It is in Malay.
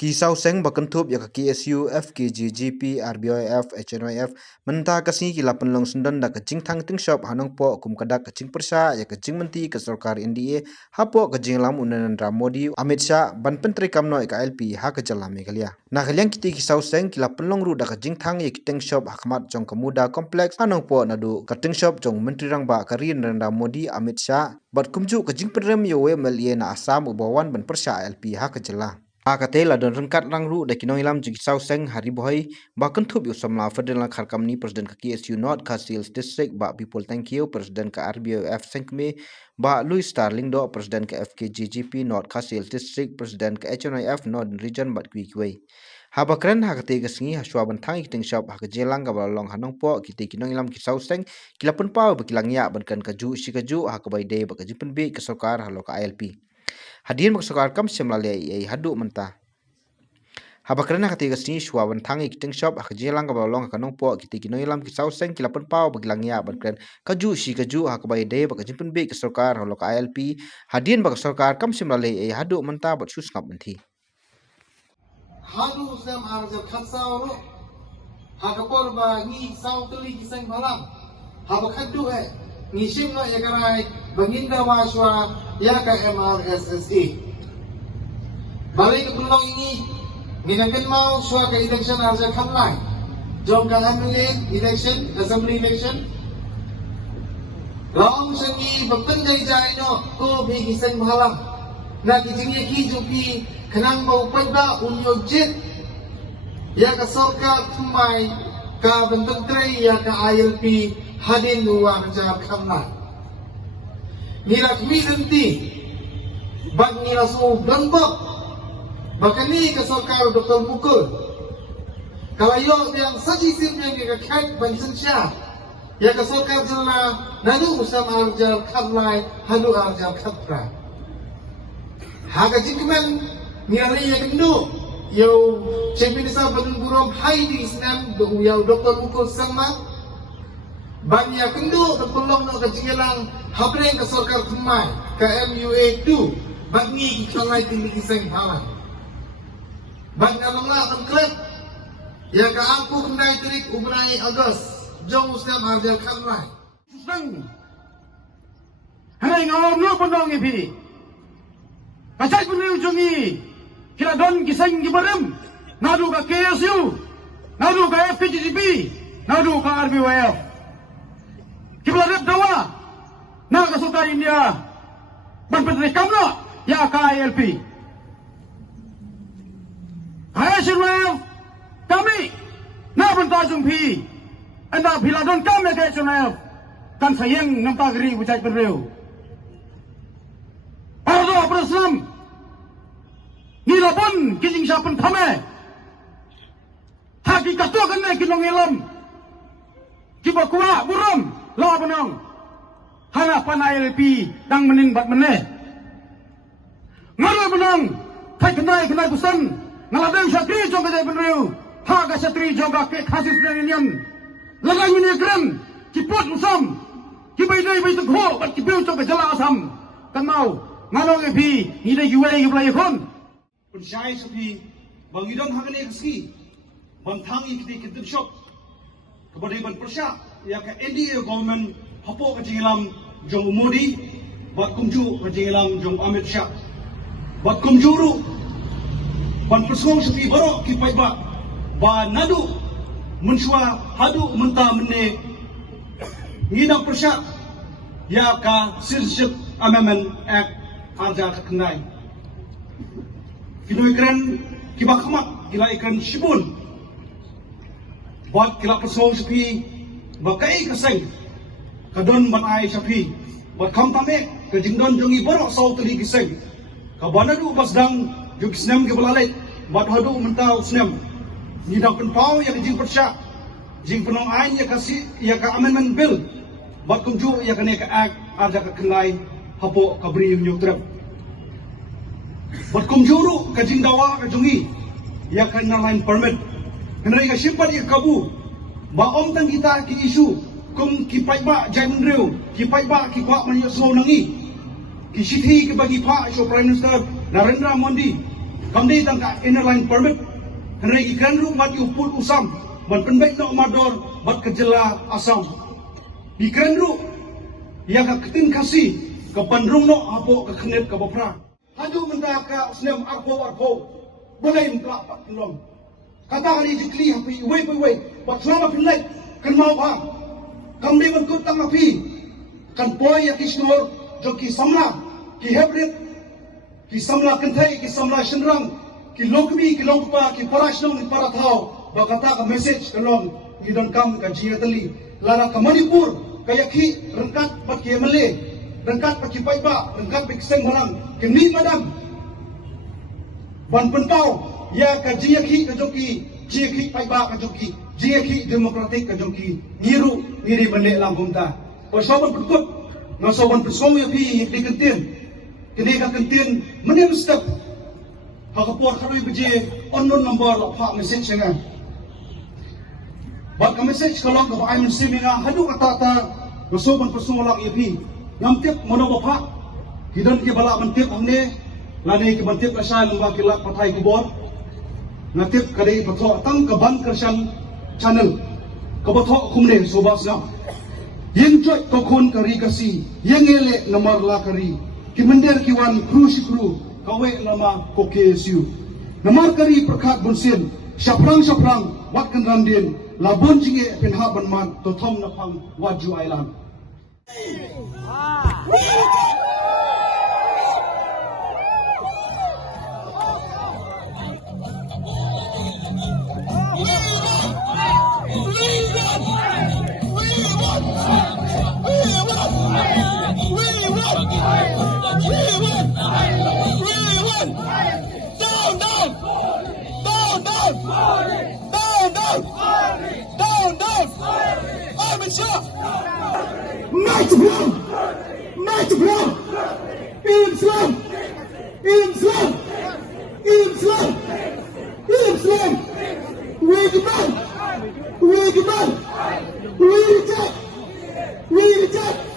Kisau seng bakentup ya KSU, FKGGP, RBOF, HNYF, mentah kasih kila penlong sendan da kecing tang ting shop hanong po kum kada kecing persa ya kecing menti ke sarkar NDA hapo kecing lam unanan Modi Amit Shah ban pentri kamno KLP ha kejalam megalia. Nah kalian kita kisau seng kila penlong ru da kecing tang ya kiteng shop hakmat jong kemuda kompleks hanong po nadu kecing shop jong menteri rang ba karin Narendra Modi Amit Shah bat kumju kecing perem yo MLA na Asam ubawan ban persa LP ha kejalah. Akatela dan rengkat rangru da kinong ilam jigisau seng hari boy bahkan tup yusamla federal kharkam ni presiden ka KSU North Kasils district ba people thank you presiden ka RBOF sengkme ba Louis Starling do presiden ka FKGGP North Kasils district presiden ka HNIF Northern region bat kuikwe habakren hakate gasngi haswa bantang iting shop hakajelang ka balong hanong po kiti kinong ilam kisau seng kilapun pau bakilang ya bankan kaju sikaju hakabai de bakajipun be ke sokar halo ka ILP hadirin maksukar kam semlale ai hadu mentah habakrena katiga sini shwa bantang iting shop hakajelang ka balong kanong po kiti kinong ilam kisau seng kilapun pau bakilang ya bankan kaju sikaju hakabai de bakajipun be ke sokar halo ka ILP hadirin maksukar kam semlale ai hadu mentah bat susngap menti hadu sem arja khatsau ro hakapor ba ni sau tuli kisang malam habakadu hai ngisim no yakarai banginda waswa yaka MRSSE balik ke pelong ini minangkan mau swa ka election arja khamlai jong ka MLA election assembly election long sangi baktan jai jai no ko bhi kisang malam na kijing ki jupi kenang mau pada unyo jet ya ka sarkar thumai ka bentuk trai ya ka ILP hadin dua jawab khamna nira kami nanti bag nira su bangkok bahkan ni ka sarkar Dr. Mukul kalau yo yang saji sim yang ka khat bansen sya ya ka sarkar jalla nanu usam arjal khamnai hanu arjal khatra haga jikman nilai yang kendo yo champion isa badun burom hai di islam do yo Dr. Mukul sama banyak kendo terpelong no kejilang habreng ke sarkar thumai ke MUA 2 bangi kalai tinggi kiseng halan bang nalangla tengklep ya ka aku kendai terik umrai Agust jong usam harjal khamlai sang hai ngawam no pendong ipi kasai pun jungi kira don kiseng gibarem nadu ka KSU nadu ka FKGGP nadu ka RBOF kibarat dawa na kasukar India berpetri kamla ya KLP kaya sirwel kami na bentajung pi anda biladon kami kaya sirwel kan sayang nampak geri bucai berreu pardo beraslam nilapun kijing siapun kami haki katua kena kinong ilam kibakua buram law benong harapan ILP dang mening bat meneh ngara benong kai kenai busan ngaladeng syatri jong ka benreu ha ga syatri jong ka khasis nanian lalang ni kren kipot usam kibai dai bai tho bat kipiu jong ka jala asam kan mau ngalong epi ni dai yuai yuai kon pun syai supi bang idong hagane kaski bang thangi kiti kitip shop kepada ban persya ya ka NDA government hapo ka jingilam jong Modi bat kumju ka jingilam jong Amit Shah bat kumjuru ban persong supi baro ki pai ba nadu munswa hadu menta menne ngina persya ya ka Citizenship Amendment Act arja ka kenai kino ikran ki bakmat kila ikran shibun bat kila persong supi bakai keseng kadon ban ai sapi bat kam tame ke jingdon jongi borok sau teli keseng ka banadu basdang juk snem ke balalet bat hadu mentau snem ni dak pen pau ya jing persya jing penong ain ya kasi ya ka amendment bill bat kumju ya kane ka act ada ka kenai hapo ka bri nyuk trap bat kumjuru ka jing dawa ka jongi ya ka line permit kenai ka simpan ya kabu ba om tang kita ki isu kum ki pai ba jai menreu ki pai ba ki kwa man yo so nangi ki sithi ki bagi pa so prime minister Narendra Modi Kami tangka inner line permit. Henry ikan ru mat upul usam. Man penbaik no amador bat kejela asam. Ikan ru yang ketin kasih kepanrung no apo kekenet ke bapra. Hadu mendaka senem arpo. Boleh melapak pelong. Kata kali jikli api wei. Bat selama penlek kan mau ba. Kami menkut tang api. Kan poi ya kisnor joki samla ki hebrit ki samla kentai ki samla shenrang ki lokmi ki longpa ki parashnong ni parathau bakata ka message kalong idon kam ka jiatali lara ka Manipur kayaki rengkat pat ki mele rengkat pat ki paiba rengkat ki seng halang ki ni madam ban pentau ya ka jiaki ka joki jiaki paiba ka joki jiaki demokratik ka joki ngiri mele langumta Pasawan berkut, nasawan bersong ya pi dikentin, kini ka kentin menem step, hakapor karui beje unknown number pak message nga, bak message kalau ka ay mesti nga hadu kata nasawan bersong lang ya pi, ngamtip mono bapak, kidan ki bala mantip hamne, lani ki mantip kasal lomba kilak patay kubor, natip kadai patho tang kaban kersan channel, kabatho kumne sobas nga. Yang joy kokon kari kasi, yang ele namar la kari, kimander kiwan kru kawe nama KSU. Namar kari perkat bunsin, syaprang, watkan randin, labon jinge penhaban man, totom napang waju island. Mati Brown! Islam! We demand! We reject